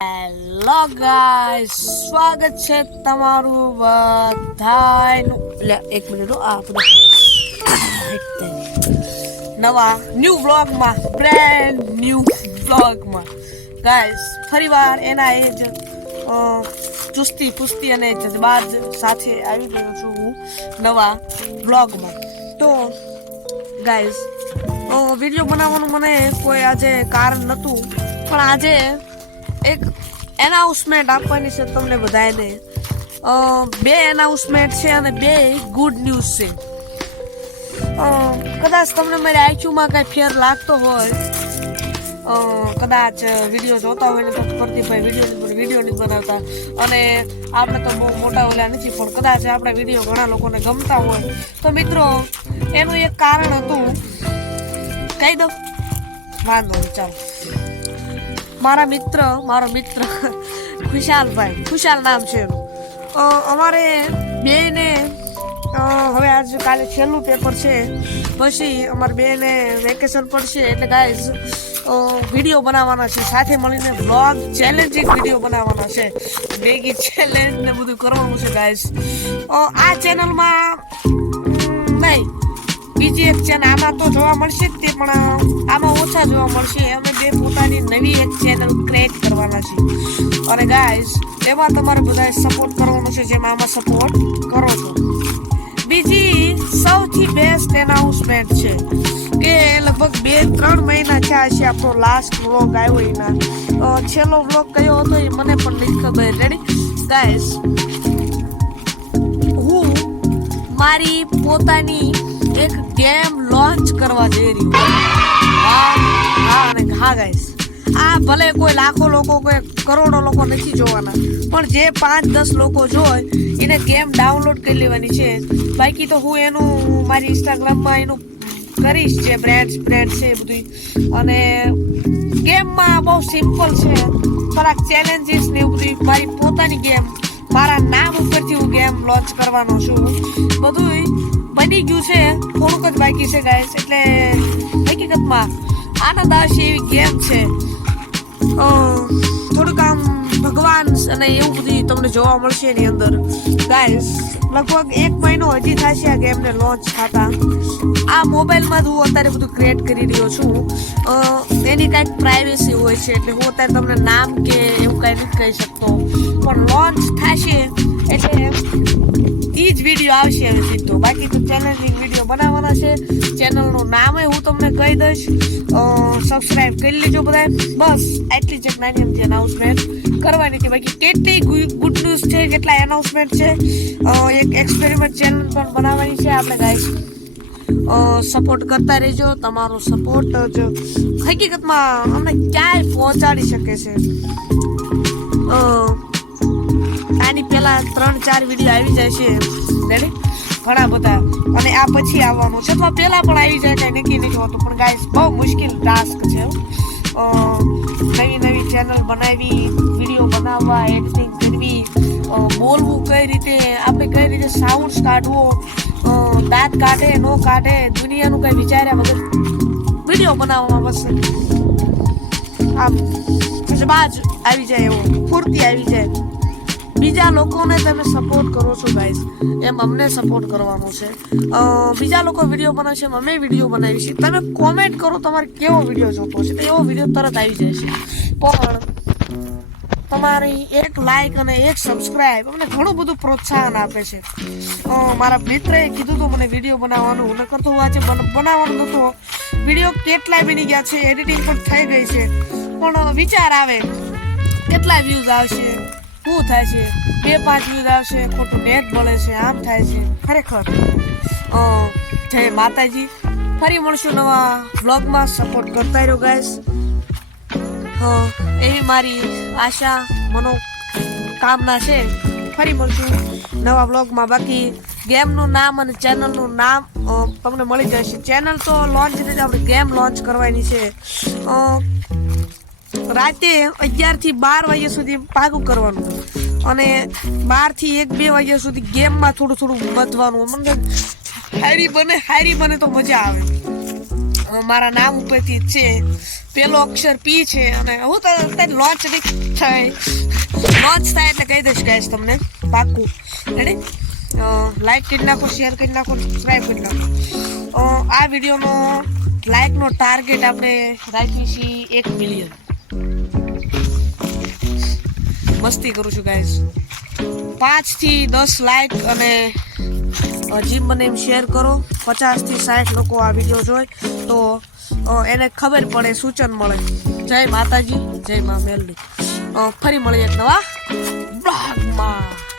Hello guys, સ્વાગત છે તમારું બધાનું. એટલે એક મિનિટ આપણે નવા ન્યૂ વ્લોગમાં, બ્રેન્ડ ન્યૂ વ્લોગમાં ગાઈસ ફરીવાર એના એ જ ચુસ્તી પુસ્તી અને જજબાત સાથે આવી ગયો છું હું નવા વ્લોગમાં. તો ગાઈસ વિડીયો બનાવવાનું મને કોઈ આજે કારણ નહોતું, પણ આજે એક એનાઉન્સમેન્ટ આપવાની છે તમને બધાને. બે એનાઉન્સમેન્ટ છે અને બે ગુડ ન્યૂઝ છે. કદાચ તમને મારી આઈક્યુમાં કાંઈ ફેર લાગતો હોય, કદાચ વિડીયો જોતા હોય ને તો પ્રદીપભાઈ વિડીયો નથી બનાવતા અને આપણે તો બહુ મોટા ઓલા નથી, પણ કદાચ આપણા વિડીયો ઘણા લોકોને ગમતા હોય તો મિત્રો એનું એક કારણ હતું. કહી દો, વાંધો નહીં, ચાલો. મારો મિત્ર ખુશાલભાઈ, ખુશાલ નામ છે એનું. અમારે બેને હવે આજ કાલે છેલ્લું પેપર છે, પછી અમારે બેને વેકેશન પડશે એટલે ગાઈઝ વિડીયો બનાવવાના છે, સાથે મળીને વ્લોગ ચેલેન્જિંગ વિડીયો બનાવવાના છે, બેગી ચેલેન્જ ને બધું કરવાનું છે ગાઈઝ. આ ચેનલમાં નહીં, બીજી એક ચેનલ આમાં તો જોવા મળશે જ તે, પણ આમાં ઓછા જોવા મળશે. અમે બે પોતાની નવી એક ચેનલ ક્રિએટ કરવાના છે અને ગાઈઝ એમાં તમારે બધાએ સપોર્ટ કરવાનો છે, જેમાં આમાં સપોર્ટ કરો છો. બીજી સૌથી બેસ્ટ એનાઉન્સમેન્ટ છે કે લગભગ 2-3 મહિના થયા છે આપણો લાસ્ટ વ્લોગ આવ્યો એના. છેલ્લો વ્લોગ કયો હતો એ મને પણ નથી ખબર. રેડી ગાઈઝ, હું મારી પોતાની એક ગેમ લોન્ચ કરવા જઈ રહી છું. હા ગાઈસ, આ ભલે કોઈ લાખો લોકો, કોઈ કરોડો લોકો નથી જોવાના, પણ જે 5-10 લોકો જોય એને ગેમ ડાઉનલોડ કરી લેવાની છે. બાકી તો હું એનું મારી ઇન્સ્ટાગ્રામમાં એનું કરીશ, જે બ્રેન્ડ છે એ બધું. અને ગેમમાં બહુ સિમ્પલ છે, થોડાક ચેલેન્જીસ ને એવું બધું. મારી પોતાની ગેમ, મારા નામ ઉપરથી હું ગેમ લોન્ચ કરવાનો છું. બધું બની ગયું છે, થોડુંક જ બાકી છે ગાઈસ. એટલે હકીકતમાં આનંદ આવશે એવી ગેમ છે. થોડુંક આમ ભગવાન અને એવું બધું તમને જોવા મળશે એની અંદર ગાઈસ. લગભગ 1 મહિનો હજી થશે આ ગેમને લોન્ચ થતા. આ મોબાઈલમાં જ હું અત્યારે બધું ક્રિએટ કરી રહ્યો છું. એની કાંઈક પ્રાઇવેસી હોય છે, એટલે હું અત્યારે તમને નામ કે એવું કાંઈ નથી કહી શકતો, પણ લોન્ચ થશે એટલે એ જ વિડીયો આવશે હવે સીધો. બાકી તો ચેલેન્જિંગ વિડીયો બનાવવાના છે. ચેનલનું નામ હું તમને કહી દઈશ, સબસ્ક્રાઈબ કરી લેજો બધા. બસ આટલી જ એક નાની એમથી એનાઉન્સમેન્ટ કરવાની છે. બાકી કેટલી ગુડ ન્યૂઝ છે, કેટલા એનાઉન્સમેન્ટ છે. એક એક્સપેરિમેન્ટ ચેનલ પણ બનાવવાની છે આપણે ગાઈસ. સપોર્ટ કરતા રહેજો. તમારો સપોર્ટ જ હકીકતમાં અમને ક્યાંય પહોંચાડી શકે છે. આની પહેલા 3-4 વિડીયો આવી જાય છે રેડી, ઘણા બધા, અને આ પછી આવવાનું છે અથવા પહેલા પણ આવી જાય, કઈ નક્કી નથી હોતું. પણ ગાઈસ બહુ મુશ્કેલ ટાસ્ક છે. નવી ચેનલ બનાવી, વિડીયો બનાવવા, એડિટિંગ કરવી, બોલવું કઈ રીતે, આપણે કઈ રીતે સાઉન્ડ્સ કાઢવો, દાંત કાઢે ન કાઢે, દુનિયાનું કઈ વિચાર્યા વગર વિડીયો બનાવવામાં બસ આમ જબાજ આવી જાય, એવો ફૂર્તી આવી જાય. બીજા લોકોને તમે સપોર્ટ કરો છો ગાઈસ, એમ અમને સપોર્ટ કરવાનો છે. બીજા લોકો વિડીયો બનાવશે, એમ અમે વિડીયો બનાવી છે. તમે કોમેન્ટ કરો તમારે કેવો વિડીયો જોતો છે, તો એવો વિડીયો તરત આવી જાય છે. પણ તમારી એક લાઈક અને એક સબસ્ક્રાઈબ અમને ઘણું બધું પ્રોત્સાહન આપે છે. મારા મિત્રએ કીધું હતું મને વિડીયો બનાવવાનું, ન કરતો હું આજે બનાવવાનું નહોતો. વિડીયો કેટલા બની ગયા છે, એડિટિંગ પણ થઈ ગઈ છે, પણ વિચાર આવે કેટલા વ્યૂઝ આવશે, શું થાય છે, 2-5 વ્યૂઝ આવશે, ખોટું નેટ મળે છે, આમ થાય છે. ખરેખર જય માતાજી. ફરી મળશું નવા વ્લોગમાં. સપોર્ટ કરતા રહ્યો ગાઈસ. એવી મારી આશા મનોકામના છે. ફરી મળશું નવા વ્લોગમાં. બાકી ગેમનું નામ અને ચેનલનું નામ તમને મળી જશે. ચેનલ તો લોન્ચ નથી, આપણે ગેમ લોન્ચ કરવાની છે. રાતે 11 થી 12 વાગ્યા સુધી પાકું કરવાનું, અને 12 થી 1-2 વાગ્યા સુધી ગેમમાં થોડું વધવાનું. મને હારી બને તો મજા આવે. મારા નામ ઉપરથી છે, પેલો અક્ષર પી છે, અને હું તો લોન્ચ થાય લોન્ચ થાય એટલે કહી દઈશ ગાઈસ તમને પાક્કું. રેડી? લાઈક કરી નાખો, શેર કરી નાખો, સબસ્ક્રાઈબ કરી નાખો. આ વિડીયોનો લાઈકનો ટાર્ગેટ આપણે રાખીએ છીએ 1 મિલિયન. મસ્તી કરું છું ગાઈસ. 5 થી 10 લાઈક અને હજી મને એમ શેર કરો. 50 થી 60 લોકો આ વિડીયો જોઈ તો એને ખબર પડે, સૂચન મળે. જય માતાજી, જય મા મેલડી. ફરી મળીએ એક નવા બ્લોગમાં.